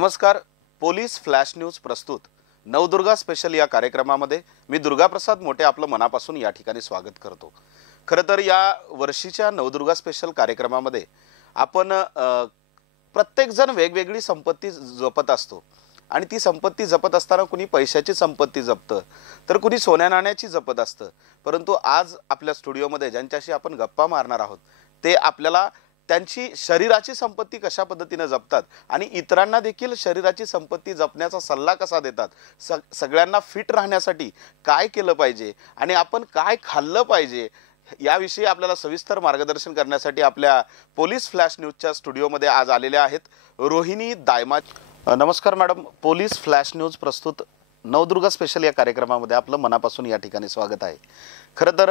नमस्कार. Police flash news प्रस्तुत Navdurga special या कार्यक्रमामध्ये मी दुर्गाप्रसाद मोठे आपलं मनापासून या ठिकाणी स्वागत करतो. खरं तर या वर्षीच्या नवदुर्गा स्पेशल कार्यक्रमामध्ये आपण प्रत्येक जण वेगवेगळी संपत्ती जपत असतो आणि ती संपत्ती जपत असताना कुणी पैशाची संपत्ती जपतं तर कुणी सोन्या नाण्याची जपत असतं. परंतु आज आपल्या स्टुडिओमध्ये ज्यांच्याशी आपण गप्पा मारणार आहोत ते आपल्याला त्यांची शरीराची संपत्ती कशा पद्धतीने जपतात आणि इतरांना देखील शरीराची संपत्ती जपण्याचा सल्ला कसा देतात, सगळ्यांना फिट राहण्यासाठी काय केलं पाहिजे आणि आपण काय खाल्लं पाहिजे याविषयी आपल्याला सविस्तर मार्गदर्शन करण्यासाठी आपल्या पोलीस फ्लॅश न्यूजच्या स्टुडिओमध्ये आज आलेल्या आहेत रोहिणी दायमा. नमस्कार मॅडम. पोलीस फ्लॅश न्यूज प्रस्तुत नवदुर्गा स्पेशल या कार्यक्रमामध्ये आपलं मनापासून या ठिकाणी स्वागत आहे. खरं तर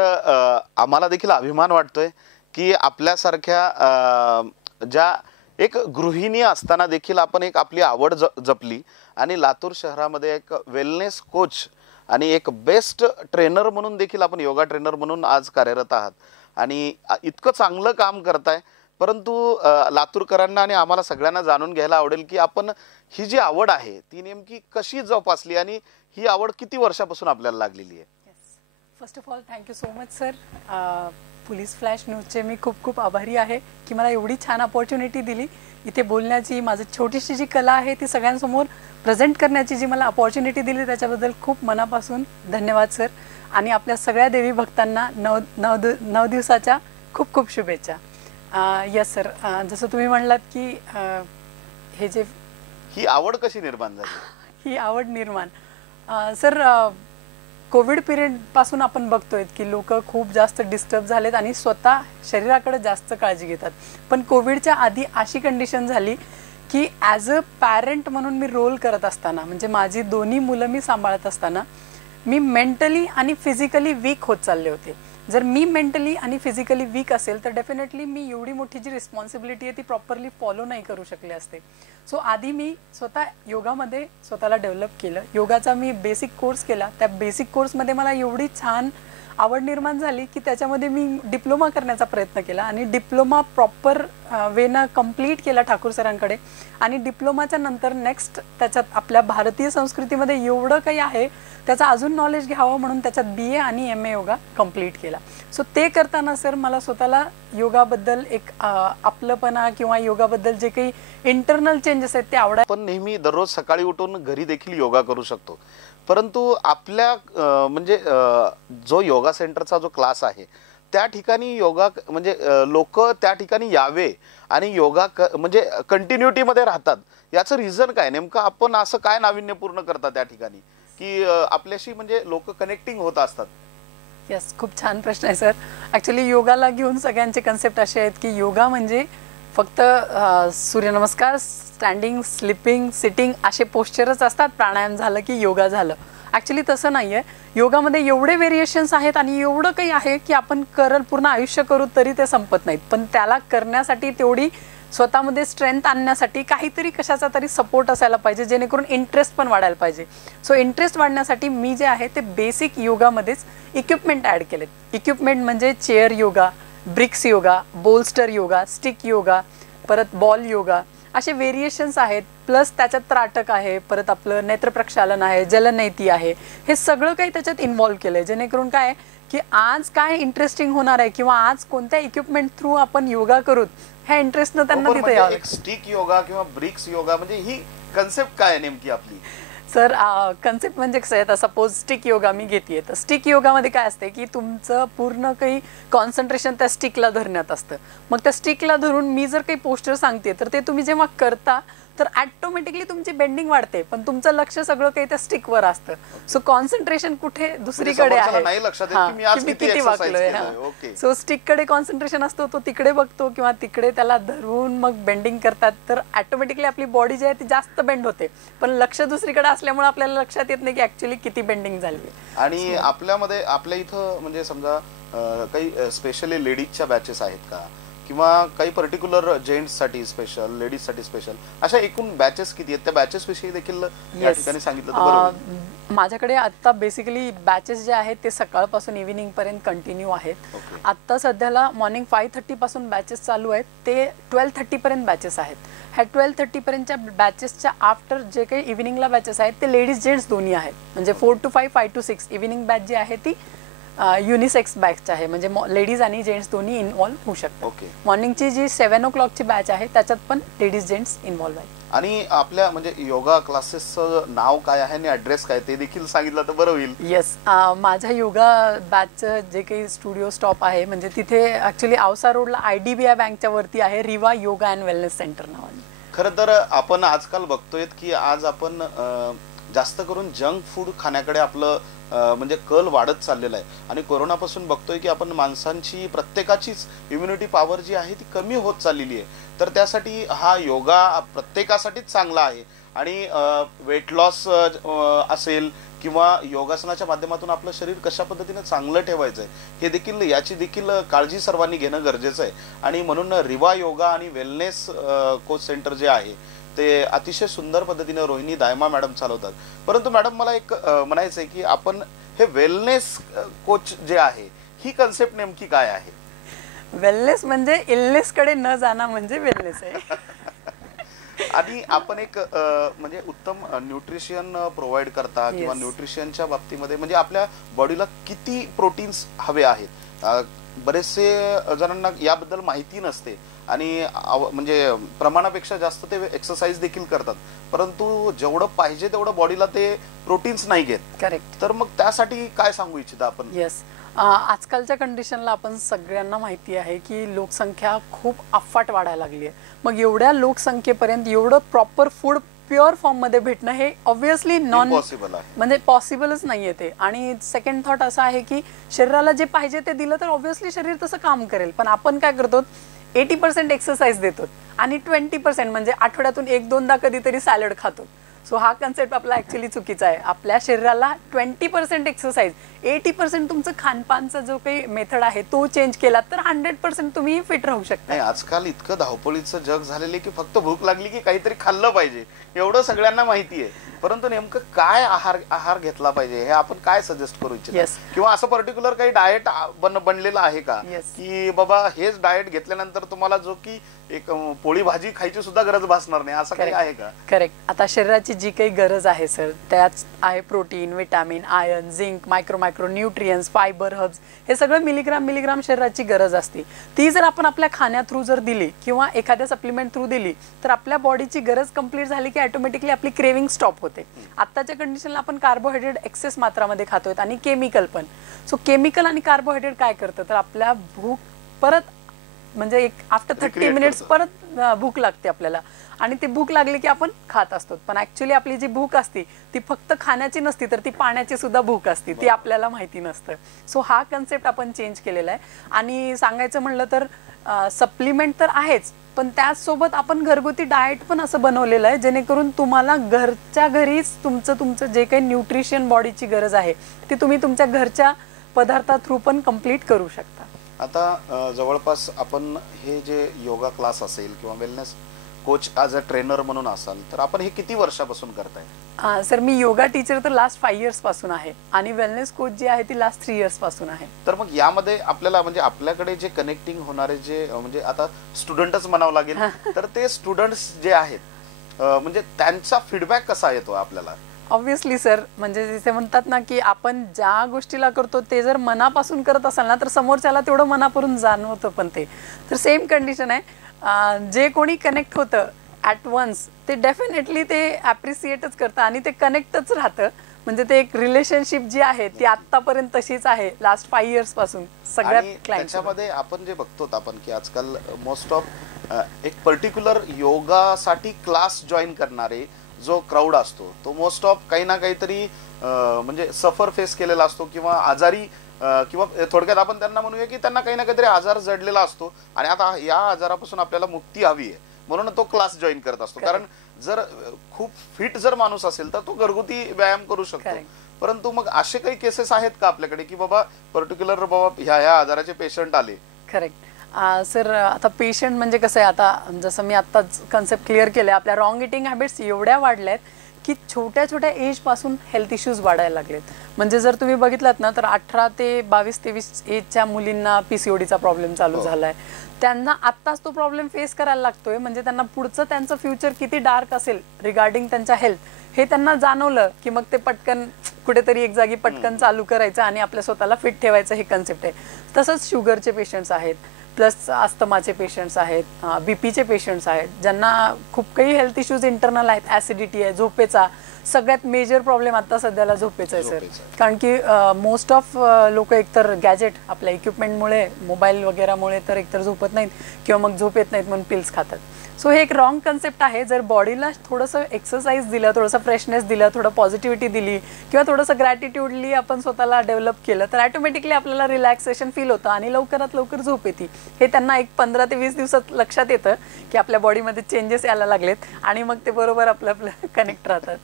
आम्हाला देखील अभिमान वाटतोय की आपल्यासारख्या ज्या एक गृहिणी असताना देखील आपण एक आपली आवड जपली आणि लातूर शहरामध्ये एक वेलनेस कोच आणि एक बेस्ट ट्रेनर म्हणून देखील आपण योगा ट्रेनर म्हणून आज कार्यरत आहात आणि इतकं चांगलं काम करताय. परंतु लातूरकरांना आणि आम्हाला सगळ्यांना जाणून घ्यायला आवडेल की आपण ही जी आवड आहे ती नेमकी कशी जोपासली आणि ही आवड किती वर्षापासून आपल्याला लागलेली आहे. First of all thank you so much sir. Police flash न्यूजचे मी खूप खूप आभारी आहे की मला एवढी छान अपॉर्च्युनिटी दिली इथे बोलण्याची. माझी छोटीशी जी कला आहे ती सगळ्यांसमोर प्रेझेंट करण्याची जी मला अपॉर्च्युनिटी दिली त्याच्याबद्दल खूप मनापासून धन्यवाद सर. आणि आपल्या सगळ्या देवी भक्तांना नऊ दिवसाच्या खूप खूप शुभेच्छा. यस सर, जसं तुम्ही म्हणलात की हे जे ही आवड कशी निर्माण झाली. ही आवड निर्माण सर कोविड पिरियड पासून आपण बघतोय की लोक खूप जास्त डिस्टर्ब झालेत आणि स्वतः शरीराकडे जास्त काळजी घेतात. पण कोविडच्या आधी अशी कंडिशन झाली की ॲज अ पॅरेंट म्हणून मी रोल करत असताना म्हणजे माझी दोन्ही मुलं मी सांभाळत असताना मी मेंटली आणि फिजिकली वीक होत चालले होते. जर मी मेंटली आणि फिजिकली वीक असेल तर डेफिनेटली मी एवढी मोठी जी रिस्पॉन्सिबिलिटी आहे ती प्रॉपरली फॉलो नाही करू शकले असते. सो आधी मी स्वतः योगामध्ये स्वतःला डेव्हलप केलं. योगाचा मी बेसिक कोर्स केला. त्या बेसिक कोर्समध्ये मला एवढी छान आवड निर्माण झाली की त्याच्यामध्ये मी डिप्लोमा करण्याचा प्रयत्न केला आणि डिप्लोमा प्रॉपर वेनं कंप्लीट केला ठाकूर सरांकडे. आणि डिप्लोमाच्या नंतर नेक्स्ट त्याच्यात आपल्या भारतीय संस्कृतीमध्ये एवढं काही आहे त्याचा अजून नॉलेज घ्यावं म्हणून त्याच्यात BA आणि MA योगा कंप्लीट केला. सो ते करताना सर मला स्वतःला योगाबद्दल एक आपलंपणा किंवा योगाबद्दल जे काही इंटरनल चेंजेस आहेत ते आवडाय. पण नेहमी दररोज सकाळी उठून घरी देखील योगा करू शकतो. परंतु आपल्या म्हणजे जो योगा सेंटरचा जो क्लास आहे त्या ठिकाणी योगा म्हणजे लोक त्या ठिकाणी यावे आणि योगा म्हणजे कंटिन्युटीमध्ये राहतात याचं रिझन काय नेमकं. आपण असं काय नाविन्यपूर्ण करतात त्या ठिकाणी की आपल्याशी म्हणजे लोक कनेक्टिंग होत असतात. यस, खूप छान प्रश्न आहे सर. ॲक्च्युली योगाला घेऊन सगळ्यांचे कन्सेप्ट असे आहेत की योगा म्हणजे फक्त सूर्यनमस्कार, स्टँडिंग, स्लिपिंग, सिटिंग असे पोश्चरच असतात. प्राणायाम झालं की योगा झालं. ॲक्च्युली तसं नाही आहे. योगामध्ये एवढे व्हेरिएशन्स आहेत आणि एवढं काही आहे की आपण पूर्ण आयुष्य करू तरी ते संपत नाहीत. पण त्याला करण्यासाठी तेवढी स्वतःमध्ये स्ट्रेंथ आणण्यासाठी काहीतरी कशाचा तरी सपोर्ट असायला पाहिजे जेणेकरून इंटरेस्ट पण वाढायला पाहिजे. सो इंटरेस्ट वाढण्यासाठी मी जे आहे ते बेसिक योगामध्येच इक्विपमेंट ॲड केलेत. इक्विपमेंट म्हणजे chair yoga, bricks yoga, bolster yoga, stick yoga, परत बॉल योगा असे व्हेरिएशन्स आहेत. प्लस त्याच्यात त्राटक आहे, परत आपलं नेत्रप्रक्षालन आहे, जलनैती आहे. हे सगळं काही त्याच्यात इन्व्हॉल्व केलं आहे जेणेकरून काय की आज काय इंटरेस्टिंग होणार आहे किंवा आज कोणत्या इक्विपमेंट थ्रू आपण योगा करूत ह्या इंटरेस्टनं त्यांना तिथे यावं. स्टिक योगा किंवा ब्रिक्स योगा म्हणजे ही कन्सेप्ट काय आहे नेमकी आपली. सर कन्सेप्ट म्हणजे कसं आहे, आता सपोज स्टिक योगा मी घेते तर स्टिक योगामध्ये काय असते की तुमचं पूर्ण काही कॉन्सन्ट्रेशन त्या स्टिकला धरण्यात असतं. मग त्या स्टिकला धरून मी जर काही पोस्टर सांगते तर ते तुम्ही जेव्हा करता तर ॲटोमॅटिकली तुमची बेंडिंग वाढते पण तुमचं लक्ष सगळं काही त्या स्टिकवर असतं. सो कॉन्सन्ट्रेशन कुठे दुसरीकडे आहे मी किती वाकलोय. सो स्टिककडे कॉन्सन्ट्रेशन असतो, तो तिकडे बघतो किंवा तिकडे त्याला धरून मग बेंडिंग करतात तर ॲटोमॅटिकली आपली बॉडी जी आहे ती जास्त बेंड होते. पण लक्ष दुसरीकडे असल्यामुळे आपल्याला लक्षात येत नाही की ॲक्च्युली किती बेंडिंग झाली. आणि आपल्यामध्ये आपल्या इथं म्हणजे समजा काही स्पेशली लेडीजच्या बॅचेस आहेत का किंवा काही पर्टिक्युलर जेंट्ससाठी स्पेशल, लेडीजसाठी स्पेशल, अशा एकूण बॅचेस किती आहेत, त्या बॅचेस विषयी देखील या ठिकाणी सांगितलं तर बरं होईल. माझ्याकडे आता बेसिकली बॅचेस जे आहेत ते सकाळपासून इव्हिनिंग पर्यंत कंटिन्यू आहेत. आता सध्याला मॉर्निंग 5:30 पासून बॅचेस चालू आहेत, ते 12:30 पर्यंत बॅचेस आहेत. ह्या 12:30 पर्यंतच्या बॅचेसच्या आफ्टर जे काही इव्हिनिंगला बॅचेस आहेत ते लेडीज जेंट्स दोन्ही आहेत. म्हणजे 4 to 5, 5 to 6 इव्हिनिंग बॅच जी आहे ती युनिसेक्स बॅच आहे, म्हणजे लेडीज आणि जेंट्स दोन्ही इन्व्हॉल्व होऊ शकतात. मॉर्निंगची जी 7 o'clockची बॅच आहे त्याच्यात पण लेडीज जेंट्स इन्व्हॉल्व आहेत. आणि आपल्या म्हणजे योगा क्लासेसचं नाव काय आहे आणि ऍड्रेस काय ते देखील सांगितलं तर बरं होईल. येस, माझ्या योगा बॅचचं जे काही स्टुडिओ स्टॉप आहे म्हणजे तिथे ऍक्च्युली औसा रोडला IDBI बँकच्या वरती आहे, Riva yoga and wellness centre नावाने. खरं तर आपण आजकाल बघतोय की आज आपण जास्त करून जंक फूड खाण्याकडे आपलं म्हणजे कल वाढत चाललेला आहे. आणि कोरोनापासून बघतोय की आपण माणसांची प्रत्येकाचीच इम्युनिटी पॉवर जी आहे ती कमी होत चाललेली आहे. तर त्यासाठी हा योगा प्रत्येकासाठीच चांगला आहे. आणि वेट लॉस असेल किंवा योगासनाच्या माध्यमातून आपलं शरीर कशा पद्धतीने चांगलं ठेवायचं आहे हे देखील याची देखील काळजी सर्वांनी घेणं गरजेचं आहे. आणि म्हणून रिवा योगा आणि वेलनेस कोच सेंटर जे आहे ते अतिशय सुंदर पद्धतीने रोहिणी दायमा मॅडम चालवतात. परंतु मॅडम मला एक म्हणायचं आहे की आपण हे वेलनेस कोच जे आहे ही कन्सेप्ट नेमकी काय आहे? वेलनेस म्हणजे इलनेस कडे न जाणं म्हणजे वेलनेस आहे. आणि आपण एक म्हणजे उत्तम न्यूट्रिशन प्रोव्हाइड करता किंवा न्यूट्रिशनच्या बाबतीमध्ये म्हणजे आपल्या बॉडीला किती प्रोटीन्स हवे आहेत. बरेचसे जणांना याबद्दल माहिती नसते आणि म्हणजे प्रमाणापेक्षा जास्त ते एक्सरसाइज देखील करतात, परंतु जेवढं पाहिजे तेवढं बॉडीला ते प्रोटीन्स नाही घेत. करेक्ट. तर मग त्यासाठी काय सांगू इच्छिता आपण? येस, आजकालच्या कंडिशनला आपण सगळ्यांना माहिती आहे की लोकसंख्या खूप अफाट वाढायला लागली आहे. मग एवढ्या लोकसंख्येपर्यंत एवढं प्रॉपर फूड प्युअर फॉर्म मध्ये भेटणं हे ऑब्व्हियसली नॉन पॉसिबल आहे, म्हणजे पॉसिबलच नाहीये ते. आणि सेकंड थॉट असा आहे की शरीराला जे पाहिजे ते दिलं तर ऑब्व्हियसली शरीर तसं काम करेल. पण आपण काय करतो, 80% एक्सरसाइज देतो आणि 20% म्हणजे आठवड्यातून 1-2दा कधीतरी सॅलड खातो. सो हा कन्सेप्ट आपला ऍक्च्युली चुकीचा आहे. आपल्या शरीराला 20% एक्सरसाइज, 80% तुमचं खानपानचा जो काही मेथड आहे तो चेंज केला तर 100% तुम्ही फिट राहू शकता. आजकाल इतकं धावपळीचं जग झालेलं की फक्त भूक लागली की काहीतरी खाल्लं पाहिजे एवढं सगळ्यांना माहिती आहे. परंतु नेमकं काय आहार घेतला पाहिजे हे आपण काय सजेस्ट करू इच्छिता? किंवा असं पर्टिक्युलर काही डाएट बनलेलं आहे का की बाबा हेच डाएट घेतल्यानंतर तुम्हाला जो की एक पोळी भाजी खायची सुद्धा गरज भासणार नाही, असं काही आहे का? करेक्ट. आता शरीराची जी काही गरज आहे सर त्याच आहे protein, vitamin, iron, zinc, micro nutrients, fibre, herbs, हे सगळं मिलीग्राम शरीराची गरज असते. ती जर आपण आपल्या खाण्या थ्रू जर दिली किंवा एखाद्या सप्लिमेंट थ्रू दिली तर आपल्या बॉडीची गरज कंप्लीट झाली की ऑटोमॅटिकली आपली क्रेविंग स्टॉप होते. आताच्या कंडिशनला आपण कार्बोहायड्रेट एक्सेस मात्रामध्ये खातोय आणि केमिकल पण. सो केमिकल आणि कार्बोहायड्रेट काय करतं तर आपल्या भूक परत म्हणजे एक आफ्टर 30 मिनिट्स परत भूक लागते आपल्याला आणि ती भूक लागली की आपण खात असतो. पण ऍक्च्युली आपली जी भूक असती ती फक्त खाण्याची नसती तर ती पाण्याची सुद्धा भूक असती, ती आपल्याला माहिती नसतं. सो हा कन्सेप्ट आपण चेंज केलेला आहे. आणि सांगायचं म्हणलं तर सप्लिमेंट तर आहेच, पण त्याचसोबत आपण घरगुती डाएट पण असं बनवलेलं आहे जेणेकरून तुम्हाला घरच्या घरीच तुमचं जे काही न्यूट्रिशन बॉडीची गरज आहे ती तुम्ही तुमच्या घरच्या पदार्था थ्रू पण कंप्लीट करू शकता. आता जवळपास आपण हे जे योगा क्लास असेल किंवा wellness coach as a trainer म्हणून असाल तर आपण हे किती वर्षापासून करताय? सर मी योगा टीचर तर लास्ट 5 years पासून आहे आणि वेलनेस कोच जी आहे ती लास्ट 3 years पासून आहे. तर मग यामध्ये आपल्याला म्हणजे आपल्याकडे जे कनेक्टिंग होणारे जे म्हणजे आता स्टुडंटच म्हणावं लागेल तर ते स्टुडंट्स जे आहेत म्हणजे त्यांचा फीडबॅक कसा येतो आपल्याला? ऑब्व्हियसली सर, म्हणजे जसे म्हणतात ना की आपण ज्या गोष्टीला करतो ते जर मनापासून करत असाल ना तर समोरच्याला तेवढं मनापासून जाणवतं. पण ते तर सेम कंडिशन आहे. जे कोणी कनेक्ट होतं ॲट वन्स ते डेफिनेटली ते ॲप्रिसिएटच करतं आणि ते कनेक्टच राहतं. म्हणजे ते एक रिलेशनशिप जी आहे ती आतापर्यंत तशीच आहे लास्ट 5 years पासून सगळ्या क्लायंटच्यामध्ये. आपण जे बघतो आपण की आजकाल मोस्ट ऑफ एक पर्टिक्युलर योगासाठी क्लास जॉईन करणारे जो क्राऊड असतो तो मोस्ट ऑफ काही ना काहीतरी म्हणजे सफर फेस केलेला असतो किंवा आजारी किंवा थोडक्यात आपण त्यांना म्हणूया की त्यांना काही ना काहीतरी आजार जडलेला असतो आणि आता या आजारापासून आपल्याला मुक्ती हवी आहे म्हणून तो क्लास जॉईन करत असतो. कारण जर खूप फिट जर माणूस असेल तर तो घरगुती व्यायाम करू शकतो. परंतु मग असे काही केसेस आहेत का आपल्याकडे की बाबा पर्टिक्युलर बाबा ह्या आजाराचे पेशंट आले? करेक्ट. सर आता पेशंट म्हणजे कसं आहे, आता जसं मी आत्ताच कन्सेप्ट क्लिअर केलं, आपल्या रॉंग इटिंग हॅबिट्स एवढ्या वाढल्या आहेत की छोट्या छोट्या एजपासून हेल्थ इश्यूज वाढायला लागलेत. म्हणजे जर तुम्ही बघितलात ना तर 18 ते 22-23 एजच्या मुलींना PCODचा प्रॉब्लेम चालू झालाय. त्यांना आत्ताच तो प्रॉब्लेम फेस करायला लागतोय. म्हणजे त्यांना पुढचं त्यांचं फ्युचर किती डार्क असेल रिगार्डिंग त्यांच्या हेल्थ हे त्यांना जाणवलं की मग ते पटकन कुठेतरी एक जागी पटकन चालू करायचं आणि आपल्या स्वतःला फिट ठेवायचं, हे कन्सेप्ट आहे. तसंच शुगरचे पेशंट्स आहेत, प्लस अस्थमाचे पेशंट्स आहेत, बीपीचे पेशंट्स आहेत, ज्यांना खूप काही हेल्थ इश्यूज इंटरनल आहेत. ॲसिडिटी आहे, झोपेचा सगळ्यात मेजर प्रॉब्लेम आता सध्याला झोपेचा आहे सर. कारण की मोस्ट ऑफ लोक एकतर गॅजेट आपल्या इक्विपमेंटमुळे, मोबाईल वगैरेमुळे तर एकतर झोपत नाहीत किंवा मग झोप येत नाहीत म्हणून पिल्स खातात. सो हे एक रॉंग कन्सेप्ट आहे. जर बॉडीला थोडंसं एक्सरसाइज दिलं, थोडंसं फ्रेशनेस दिलं, थोडं पॉझिटिव्हिटी दिली किंवा थोडंसं ग्रॅटिट्यूडली आपण स्वतःला डेव्हलप केलं तर ॲटोमॅटिकली आपल्याला रिलॅक्सेशन फील होतं आणि लवकरात लवकर झोप येते. हे त्यांना एक 15 ते 20 दिवसात लक्षात येतं की आपल्या बॉडीमध्ये चेंजेस यायला लागलेत आणि मग ते बरोबर आपलं कनेक्ट राहतात.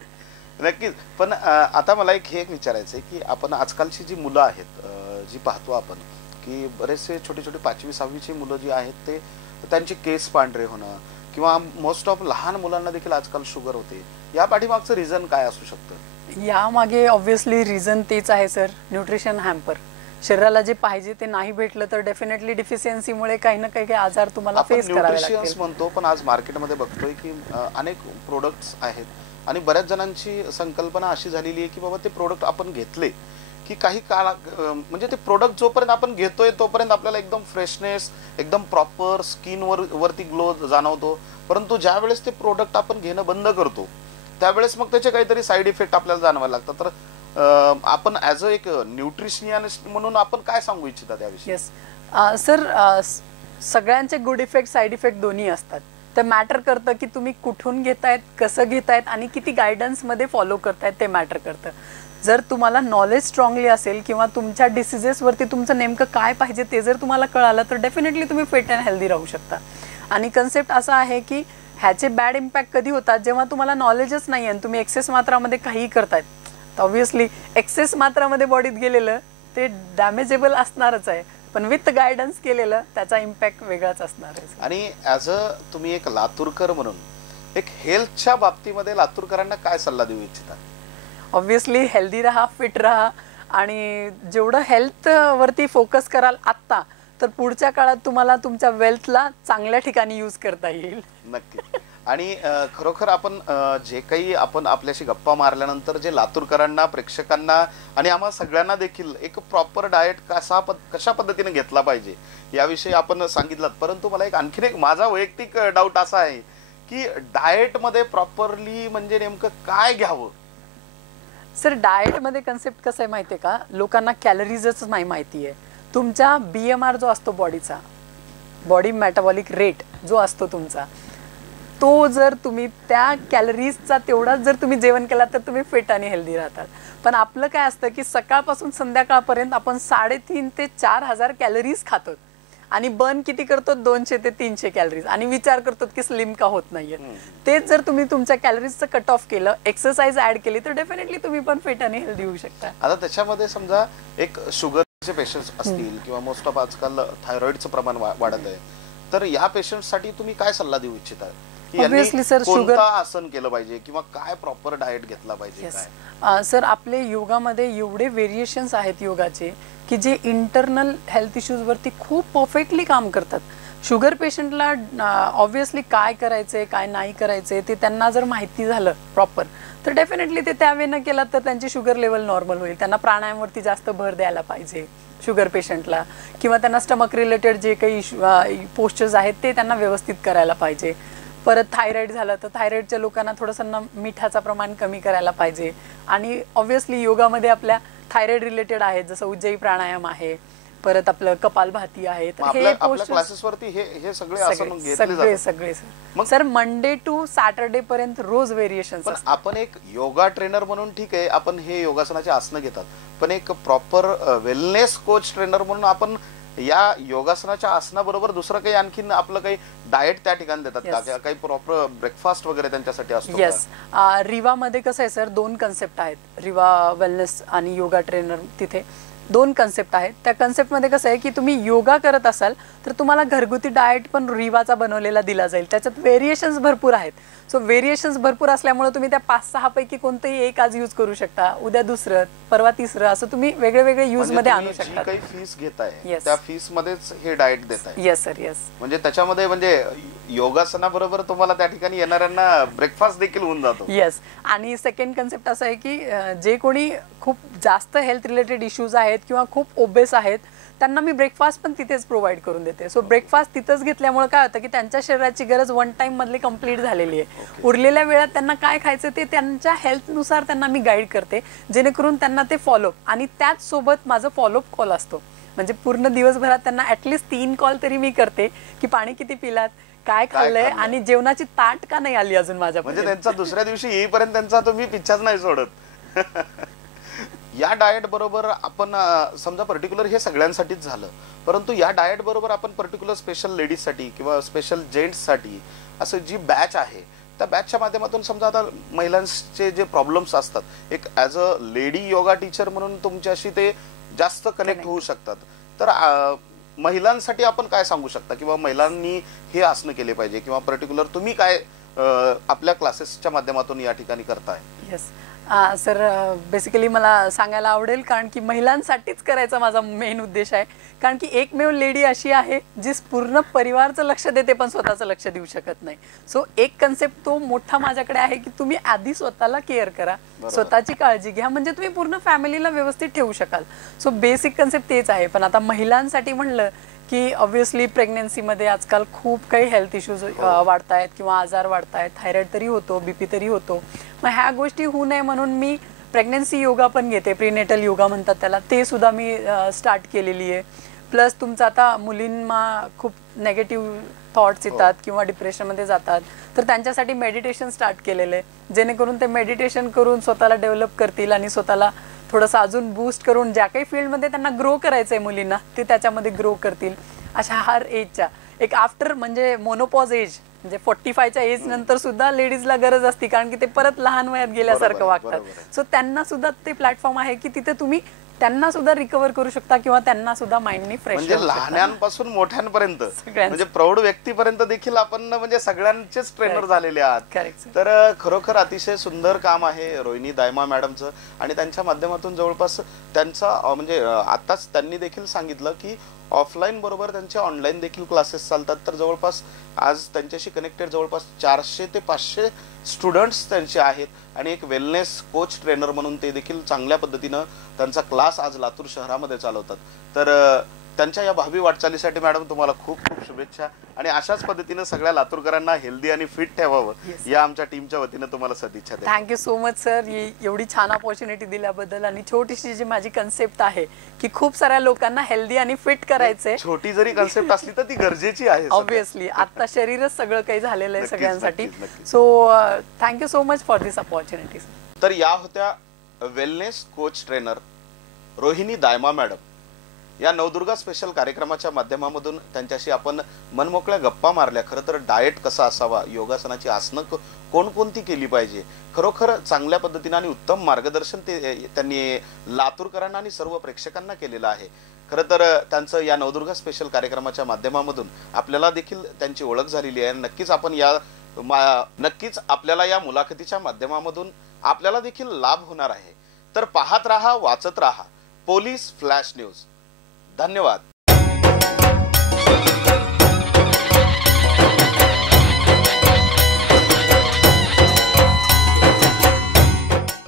नक्कीच. पण आता मला एक विचारायचं आहे की आपण आजकालची जी मुलं आहेत, जी पाहतो आपण की बरेचसे छोटे छोटे 5वी-6वीची मुलं जी आहेत ते त्यांचे केस पांढरे होणं किंवा मोस्ट ऑफ लहान मुलांना देखील आजकाल शुगर होते, या पाठीमागचं रिझन काय असू शकतं? यामागे ऑब्व्हियसली रिझन तेच आहे सर, न्यूट्रिशन हॅम्पर. शरीराला जे पाहिजे ते नाही भेटलं तर डेफिनेटली डिफिशियन्सीमुळे काही ना काही आजार तुम्हाला फेस करावे लागतील. म्हणतो पण आज मार्केटमध्ये बघतोय की अनेक प्रोडक्ट्स आहेत आणि बऱ्याच जणांची संकल्पना अशी झालेली आहे की बाबा ते प्रोडक्ट आपण घेतले की काही काळ म्हणजे ते प्रोडक्ट जोपर्यंत आपण घेतोय तोपर्यंत आपल्याला एकदम फ्रेशनेस, एकदम प्रॉपर स्किन वरती ग्लो जाणवतो. परंतु ज्या वेळेस ते प्रोडक्ट आपण घेणं बंद करतो त्यावेळेस मग त्याचे काहीतरी साईड इफेक्ट आपल्याला जाणवायला लागतात. तर आपण ॲज अ एक न्यूट्रिशनिस्ट म्हणून आपण काय सांगू इच्छिता त्याविषयी? येस सर, सगळ्यांचे गुड इफेक्ट, साईड इफेक्ट दोन्ही असतात. ते मॅटर करतं की तुम्ही कुठून घेतायत, कसं घेतायत आणि किती गायडन्समध्ये फॉलो करतायत ते मॅटर करतं. जर तुम्हाला नॉलेज स्ट्रॉंगली असेल किंवा तुमच्या डिसिजेसवरती तुमचं नेमकं काय पाहिजे ते जर तुम्हाला कळालं तर डेफिनेटली तुम्ही फिट अँड हेल्दी राहू शकता. आणि कन्सेप्ट असा आहे की ह्याचे बॅड इम्पॅक्ट कधी होतात, जेव्हा तुम्हाला नॉलेजच नाही आणि तुम्ही एक्सेस मात्रामध्ये काहीही करतायत. तर ऑब्व्हियसली एक्सेस मात्रामध्ये बॉडीत गेलेलं ते डॅमेजेबल असणारच आहे, पण विथ गायडन्स केलेलं त्याचा इम्पॅक्ट वेगळाच असणार आहे. आणि ॲज अ तुम्ही एक लातूरकर म्हणून एक हेल्थच्या बाबतीमध्ये लातूरकरांना काय सल्ला देऊ इच्छिता? ऑब्व्हियसली हेल्दी राहा, फिट राहा आणि जेवढं हेल्थ वरती फोकस कराल आत्ता तर पुढच्या काळात तुम्हाला तुमच्या वेल्थला चांगल्या ठिकाणी यूज करता येईल. नक्की. आणि खरोखर आपण जे काही आपण आपल्याशी गप्पा मारल्यानंतर जे लातूरकरांना, प्रेक्षकांना आणि आम्हा सगळ्यांना देखील एक प्रॉपर डाएट कशा पद्धतीने घेतला पाहिजे याविषयी आपण सांगितलं. परंतु मला एक आणखीन एक माझा वैयक्तिक डाऊट असा आहे की डाएटमध्ये प्रॉपरली म्हणजे नेमकं काय घ्यावं? सर डाएटमध्ये कन्सेप्ट कसं आहे माहिती आहे का, लोकांना कॅलरीजच नाही माहिती आहे. तुमचा BMR जो असतो बॉडीचा, बॉडी मेटाबॉलिक रेट जो असतो तुमचा, तो जर तुम्ही त्या कॅलरीजचा तेवढाच जर तुम्ही जेवण केलात तर तुम्ही फिट आणि हेल्दी राहतात. पण आपलं काय असतं की सकाळपासून संध्याकाळपर्यंत आपण 3,500 ते 4,000 कॅलरीज खातो आणि बर्न किती करतो 200 ते 300 कॅलरीज आणि विचार करतो की स्लिम का होत नाहीये. तेच जर तुम्ही तुमच्या कॅलरीजचं कट ऑफ केलं, एक्सरसाइज ऍड केली तर डेफिनेटली तुम्ही पण फिट आणि हेल्दी होऊ शकता. आता त्याच्यामध्ये समजा एक शुगरचे पेशंट्स असतील किंवा मोस्ट ऑफ आजकाल थायरॉइडचं प्रमाण वाढत आहे, तर या पेशंटसाठी तुम्ही काय सल्ला देऊ इच्छिता की यांनी कोणतं आसन केलं पाहिजे किंवा काय प्रॉपर डाएट घेतला पाहिजे? सर आपले योगामध्ये एवढे व्हेरिएशन्स आहेत योगाचे की जे इंटरनल हेल्थ इश्यूज वरती खूप परफेक्टली काम करतात. शुगर पेशंटला ऑब्व्हियसली काय करायचंय काय नाही करायचंय ते त्यांना जर माहिती झालं प्रॉपर तर डेफिनेटली ते त्यावेळेनं केलं तर त्यांची शुगर लेवल नॉर्मल होईल. त्यांना प्राणायामवरती जास्त भर द्यायला पाहिजे शुगर पेशंटला, किंवा त्यांना स्टमक रिलेटेड जे काही पोस्चर्स आहेत ते त्यांना व्यवस्थित करायला पाहिजे. परत थायरॉइड झालं तर थायरॉइडच्या लोकांना थोडंसं मिठाचं प्रमाण कमी करायला पाहिजे. आणि ऑब्व्हियसली योगामध्ये आपल्या थायरॉइड रिलेटेड आहेत, जसं उज्जयी प्राणायाम आहे, परत आपलं कपालभाती आहे. आपल्या क्लासेसवरती हे सगळे आसन घेतले जातात. सगळे सर मंडे टू सॅटरडे पर्यंत रोज व्हेरिएशन्स. आपण एक योगा ट्रेनर म्हणून ठीक आहे, आपण हे योगासनाचे आसनं घेतात, पण एक प्रॉपर वेलनेस कोच ट्रेनर म्हणून आपण या योगासनाच्या आसनाबरोबर दुसरं काही आणखीन आपलं काही डाएट त्या ठिकाणी देतात का? काही प्रॉपर ब्रेकफास्ट वगैरे त्यांच्यासाठी असतो? येस, रिवामध्ये कसं आहे सर, 2 कन्सेप्ट आहेत, रिवा वेलनेस आणि योगा ट्रेनर. तिथे 2 कन्सेप्ट आहेत. त्या कन्सेप्टमध्ये कसं आहे की तुम्ही योगा करत असाल तर तुम्हाला घरगुती डाएट पण रिवाचा बनवलेला दिला जाईल. त्याच्यात व्हेरिएशन्स भरपूर आहेत. सो व्हेरिएशन्स भरपूर असल्यामुळे तुम्ही त्या 5-6 पैकी कोणतेही एक आज यूज करू शकता, उद्या दुसरं, परवा तिसरं, असं तुम्ही वेगळे वेगळे यूज मध्ये आणू शकता. काही फीस घेताय Yes. त्या फीस मध्येच हे डाएट देताय. Yes sir, yes. म्हणजे त्याच्यामध्ये म्हणजे योगासनाबरोबर तुम्हाला त्या ठिकाणी येणाऱ्यांना ब्रेकफास्ट देखील होऊन जातो. येस. आणि सेकंड कन्सेप्ट असं आहे की जे कोणी खूप जास्त हेल्थ रिलेटेड इश्यूज आहेत किंवा खूप ओबेस आहेत त्यांना मी ब्रेकफास्ट पण तिथेच प्रोव्हाइड करून देते. सो ब्रेकफास्ट तिथंच घेतल्यामुळे काय होतं की त्यांच्या शरीराची गरज 1 टाइम मधली कंप्लीट झालेली आहे. उरलेल्या वेळात त्यांना काय खायचं ते त्यांच्या हेल्थनुसार त्यांना मी गाईड करते, जेणेकरून त्यांना ते फॉलोअप, आणि त्याच सोबत माझं फॉलोअप कॉल असतो. म्हणजे पूर्ण दिवसभरात त्यांना ॲटलिस्ट 3 कॉल तरी मी करते की पाणी किती पिलात, काय खाल्लंय, आणि जेवणाची ताट का नाही आली अजून माझ्या. म्हणजे त्यांचा दुसऱ्या दिवशी येईपर्यंत त्यांचा तुम्ही पिच्छाच नाही सोडत. या डाएट बरोबर आपण समजा पर्टिक्युलर हे सगळ्यांसाठीच झालं, परंतु या डाएट बरोबर आपण पर्टिक्युलर स्पेशल लेडीजसाठी किंवा स्पेशल जेंट्ससाठी असं जी बॅच आहे त्या बॅचच्या माध्यमातून समजा आता महिलांचे जे प्रॉब्लेम्स असतात, एक as a lady yoga teacher म्हणून तुमच्याशी ते जास्त कनेक्ट होऊ शकतात. तर महिलांसाठी आपण काय सांगू शकता किंवा महिलांनी हे आसनं केले पाहिजे किंवा पर्टिक्युलर तुम्ही काय आपल्या क्लासेसच्या माध्यमातून या ठिकाणी करताय? येस सर, बेसिकली मला सांगायला आवडेल, कारण की महिलांसाठीच करायचा माझा मेन उद्देश आहे. कारण की एकमेव लेडी अशी आहे जी पूर्ण परिवाराचं लक्ष देते पण स्वतःचं लक्ष देऊ शकत नाही. सो एक कन्सेप्ट तो मोठा माझ्याकडे आहे की तुम्ही आधी स्वतःला केअर करा, स्वतःची काळजी घ्या, म्हणजे तुम्ही पूर्ण फॅमिलीला व्यवस्थित ठेवू शकाल. सो बेसिक कन्सेप्ट तेच आहे. पण आता महिलांसाठी म्हणलं की ऑब्व्हियसली प्रेग्नन्सीमध्ये आजकाल खूप काही हेल्थ इश्यूज वाढत आहेत किंवा आजार वाढत आहेत. थायरॉइड तरी होतो, BP तरी होतो. मग ह्या गोष्टी होऊ नये म्हणून मी प्रेग्नन्सी योगा पण घेते, प्रीनेटल योगा म्हणतात त्याला, ते सुद्धा मी स्टार्ट केलेली आहे. प्लस तुमचं आता मुलींना खूप नेगेटिव्ह थॉट्स येतात किंवा डिप्रेशनमध्ये जातात, तर त्यांच्यासाठी मेडिटेशन स्टार्ट केलेलं आहे, जेणेकरून ते मेडिटेशन करून स्वतःला डेव्हलप करतील आणि स्वतःला थोडंसं अजून बूस्ट करून ज्या काही फील्डमध्ये त्यांना ग्रो करायचं आहे मुलींना ते त्याच्यामध्ये ग्रो करतील. अशा हर एजच्या एक आफ्टर म्हणजे मोनोपॉज एज म्हणजे 45च्या एज नंतर सुद्धा लेडीजला गरज असते, कारण की ते परत लहान वयात गेल्यासारखं वागतात. सो त्यांना सुद्धा ते प्लॅटफॉर्म आहे की तिथे तुम्ही त्यांना सुद्धा रिकवर करू शकता किंवा त्यांना सुद्धा माइंडनी फ्रेश, म्हणजे लहानांपासून मोठ्यांपर्यंत म्हणजे प्रौढ व्यक्तीपर्यंत देखील आपण म्हणजे सगळ्यांचेच ट्रेनर झालेले आहात. तर खरोखर अतिशय सुंदर काम आहे रोहिणी दायमा मॅडमचं, आणि त्यांच्या माध्यमातून जवळपास त्यांचा म्हणजे आताच त्यांनी देखील सांगितलं की ऑफलाईन बरोबर त्यांचे ऑनलाईन देखील क्लासेस चालतात. तर जवळपास आज त्यांच्याशी कनेक्टेड जवळपास 400 ते 500 स्टुडंट्स त्यांचे आहेत, आणि एक वेलनेस कोच ट्रेनर म्हणून ते देखील चांगल्या पद्धतीनं त्यांचा क्लास आज लातूर शहरामध्ये चालवतात. तर त्यांच्या या भावी वाटचालीसाठी मॅडम तुम्हाला खूप खूप शुभेच्छा, आणि अशाच पद्धतीनं सगळ्या लातूरकरांना हेल्दी आणि फिट ठेवावं या आमच्या टीमच्या वतीनं तुम्हाला सदिच्छा देतो. थँक्यू सो मच सर, एवढी छान ऑपॉर्च्युनिटी दिल्याबद्दल. आणि छोटीशी जी माझी कन्सेप्ट आहे की खूप साऱ्या लोकांना हेल्दी आणि फिट करायचंय, छोटी जरी कन्सेप्ट असली तर ती गरजेची आहे. ऑब्व्हियसली आता शरीरच सगळं काही झालेलं आहे सगळ्यांसाठी. So thank you so much for this opportunity. तर या होत्या wellness coach trainer Rohini Dayma madam. या नवदुर्गा स्पेशल कार्यक्रमाच्या माध्यमामधून त्यांच्याशी आपण मनमोकळ्या गप्पा मारल्या. खरं तर डाएट कसा असावा, योगासनाची आसनं कोणकोणती केली पाहिजे, खरोखर चांगल्या पद्धतीने आणि उत्तम मार्गदर्शन त्यांनी लातूरकरांना आणि सर्व प्रेक्षकांना केलेलं आहे. खरं तर त्यांचं या नवदुर्गा स्पेशल कार्यक्रमाच्या माध्यमामधून आपल्याला देखील त्यांची ओळख झालेली आहे. नक्कीच आपल्याला या मुलाखतीच्या माध्यमामधून आपल्याला देखील लाभ होणार आहे. तर पाहत राहा, वाचत राहा पोलीस फ्लॅश न्यूज. धन्यवाद.